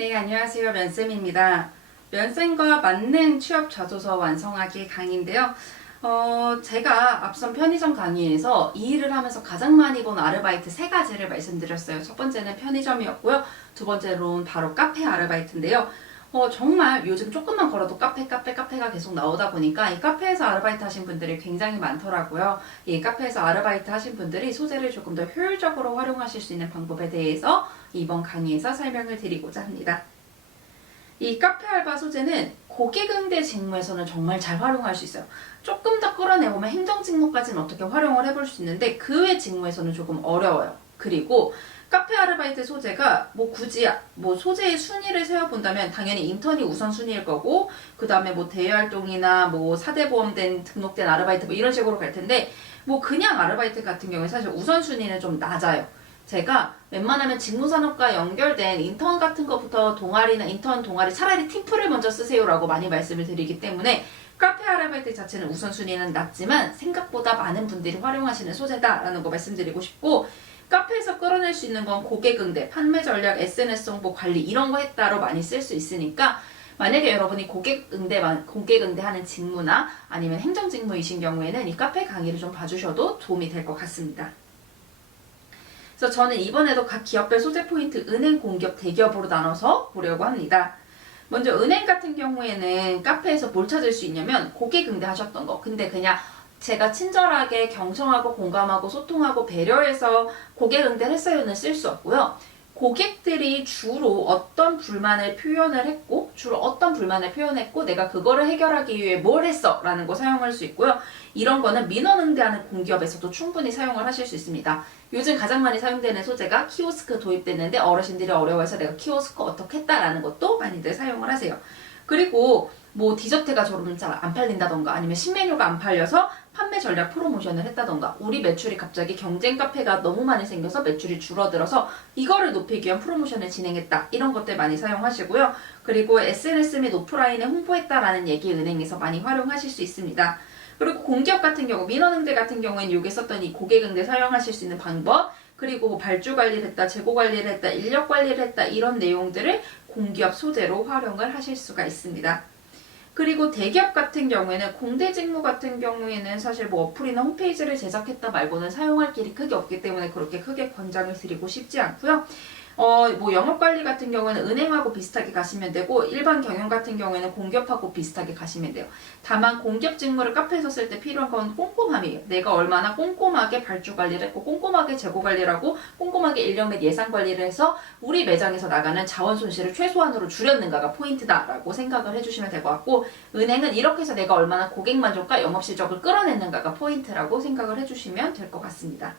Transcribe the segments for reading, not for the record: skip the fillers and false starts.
네, 안녕하세요. 면쌤입니다. 면쌤과 만능 취업 자소서 완성하기 강의인데요. 제가 앞선 편의점 강의에서 이 일을 하면서 가장 많이 본 아르바이트 세 가지를 말씀드렸어요. 첫 번째는 편의점이었고요. 두 번째로는 바로 카페 아르바이트인데요. 정말 요즘 조금만 걸어도 카페가 계속 나오다 보니까 이 카페에서 아르바이트 하신 분들이 굉장히 많더라고요. 이 카페에서 아르바이트 하신 분들이 소재를 조금 더 효율적으로 활용하실 수 있는 방법에 대해서 이번 강의에서 설명을 드리고자 합니다. 이 카페 알바 소재는 고객응대 직무에서는 정말 잘 활용할 수 있어요. 조금 더 끌어내보면 행정 직무까지는 어떻게 활용을 해볼 수 있는데 그 외 직무에서는 조금 어려워요. 그리고 카페 아르바이트 소재가 굳이 소재의 순위를 세워본다면 당연히 인턴이 우선순위일 거고 그 다음에 대외활동이나 사대보험된 등록된 아르바이트 이런 식으로 갈 텐데 그냥 아르바이트 같은 경우에 사실 우선순위는 좀 낮아요. 제가 웬만하면 직무산업과 연결된 인턴 같은 것부터 동아리나 인턴 동아리 차라리 팀플을 먼저 쓰세요라고 많이 말씀을 드리기 때문에 카페 아르바이트 자체는 우선순위는 낮지만 생각보다 많은 분들이 활용하시는 소재다라는 거 말씀드리고 싶고 카페에서 끌어낼 수 있는 건 고객응대, 판매 전략, SNS 홍보 관리 이런 거 했다로 많이 쓸 수 있으니까 만약에 여러분이 고객응대 하는 직무나 아니면 행정 직무이신 경우에는 이 카페 강의를 좀 봐주셔도 도움이 될 것 같습니다. 그래서 저는 이번에도 각 기업별 소재 포인트 은행, 공기업, 대기업으로 나눠서 보려고 합니다. 먼저 은행 같은 경우에는 카페에서 뭘 찾을 수 있냐면 고객 응대하셨던 거. 근데 그냥 제가 친절하게 경청하고 공감하고 소통하고 배려해서 고객 응대를 했어요는 쓸 수 없고요. 고객들이 주로 어떤 불만을 표현했고 내가 그거를 해결하기 위해 뭘 했어 라는 거 사용할 수 있고요. 이런 거는 민원 응대하는 공기업에서도 충분히 사용을 하실 수 있습니다. 요즘 가장 많이 사용되는 소재가 키오스크 도입됐는데 어르신들이 어려워해서 내가 키오스크 어떻게 했다라는 것도 많이들 사용을 하세요. 그리고 디저트가 조금 잘 안 팔린다던가 아니면 신메뉴가 안 팔려서 판매 전략 프로모션을 했다던가 우리 매출이 갑자기 경쟁 카페가 너무 많이 생겨서 매출이 줄어들어서 이거를 높이기 위한 프로모션을 진행했다. 이런 것들 많이 사용하시고요. 그리고 SNS 및 오프라인에 홍보했다라는 얘기 은행에서 많이 활용하실 수 있습니다. 그리고 공기업 같은 경우 민원응대 같은 경우에는 여기 썼던 이 고객응대 사용하실 수 있는 방법 그리고 발주 관리를 했다, 재고 관리를 했다, 인력 관리를 했다 이런 내용들을 공기업 소재로 활용을 하실 수가 있습니다. 그리고 대기업 같은 경우에는 공대 직무 같은 경우에는 사실 어플이나 홈페이지를 제작했다 말고는 사용할 길이 크게 없기 때문에 그렇게 크게 권장을 드리고 싶지 않고요. 영업관리 같은 경우는 은행하고 비슷하게 가시면 되고 일반 경영 같은 경우에는 공기업하고 비슷하게 가시면 돼요. 다만 공기업 직무를 카페에서 쓸 때 필요한 건 꼼꼼함이에요. 내가 얼마나 꼼꼼하게 발주 관리를 했고 꼼꼼하게 재고 관리를 하고 꼼꼼하게 인력 및 예산 관리를 해서 우리 매장에서 나가는 자원 손실을 최소한으로 줄였는가가 포인트다라고 생각을 해주시면 될 것 같고 은행은 이렇게 해서 내가 얼마나 고객 만족과 영업 실적을 끌어냈는가가 포인트라고 생각을 해주시면 될 것 같습니다.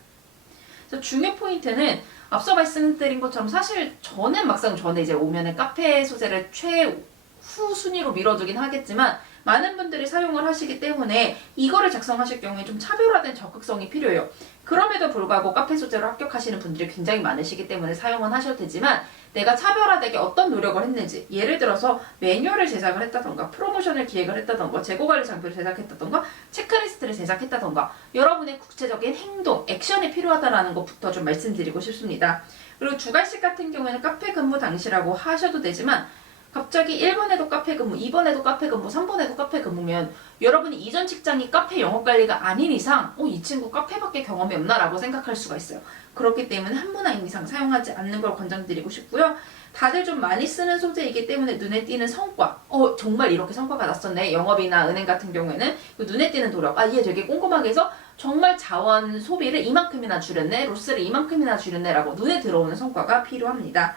그래서 중요 포인트는 앞서 말씀드린 것처럼 사실 저는 막상 전에 이제 오면은 카페 소재를 최후 순위로 밀어두긴 하겠지만 많은 분들이 사용을 하시기 때문에 이거를 작성하실 경우에 좀 차별화된 적극성이 필요해요. 그럼에도 불구하고 카페 소재로 합격하시는 분들이 굉장히 많으시기 때문에 사용은 하셔도 되지만 내가 차별화되게 어떤 노력을 했는지 예를 들어서 매뉴얼을 제작을 했다던가 프로모션을 기획을 했다던가 재고관리 장비를 제작했다던가 체크리스트를 제작했다던가 여러분의 구체적인 행동, 액션이 필요하다는 것부터 좀 말씀드리고 싶습니다. 그리고 주간식 같은 경우에는 카페 근무 당시라고 하셔도 되지만 갑자기 1번에도 카페 근무, 2번에도 카페 근무, 3번에도 카페 근무면 여러분이 이전 직장이 카페 영업관리가 아닌 이상 이 친구 카페밖에 경험이 없나 라고 생각할 수가 있어요. 그렇기 때문에 한 문화 이상 사용하지 않는 걸 권장드리고 싶고요. 다들 좀 많이 쓰는 소재이기 때문에 눈에 띄는 성과 정말 이렇게 성과가 났었네. 영업이나 은행 같은 경우에는 눈에 띄는 노력 얘 되게 꼼꼼하게 해서 정말 자원 소비를 이만큼이나 줄였네. 로스를 이만큼이나 줄였네 라고 눈에 들어오는 성과가 필요합니다.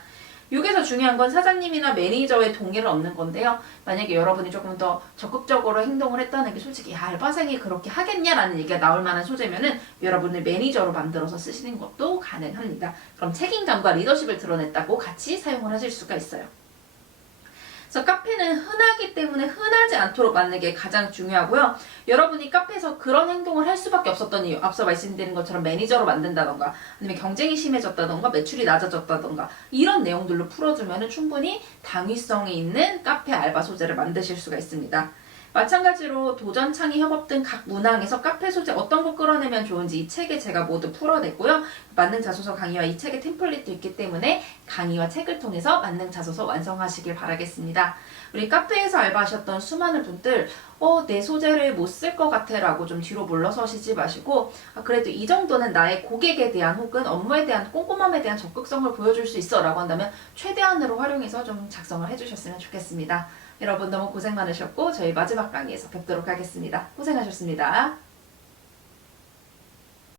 여기서 중요한 건 사장님이나 매니저의 동의를 얻는 건데요. 만약에 여러분이 조금 더 적극적으로 행동을 했다는 게 솔직히 알바생이 그렇게 하겠냐라는 얘기가 나올 만한 소재면은 여러분을 매니저로 만들어서 쓰시는 것도 가능합니다. 그럼 책임감과 리더십을 드러냈다고 같이 사용을 하실 수가 있어요. 그래서 카페는 흔하기 때문에 흔하지 않도록 만드는 게 가장 중요하고요. 여러분이 카페에서 그런 행동을 할 수밖에 없었던 이유, 앞서 말씀드린 것처럼 매니저로 만든다던가 아니면 경쟁이 심해졌다던가 매출이 낮아졌다던가 이런 내용들로 풀어주면 충분히 당위성이 있는 카페 알바 소재를 만드실 수가 있습니다. 마찬가지로 도전, 창의, 협업 등 각 문항에서 카페 소재 어떤 거 끌어내면 좋은지 이 책에 제가 모두 풀어냈고요. 만능 자소서 강의와 이 책의 템플릿도 있기 때문에 강의와 책을 통해서 만능 자소서 완성하시길 바라겠습니다. 우리 카페에서 알바하셨던 수많은 분들 내 소재를 못 쓸 것 같아 라고 좀 뒤로 물러서시지 마시고 그래도 이 정도는 나의 고객에 대한 혹은 업무에 대한 꼼꼼함에 대한 적극성을 보여줄 수 있어 라고 한다면 최대한으로 활용해서 좀 작성을 해주셨으면 좋겠습니다. 여러분 너무 고생 많으셨고 저희 마지막 강의에서 뵙도록 하겠습니다. 고생하셨습니다.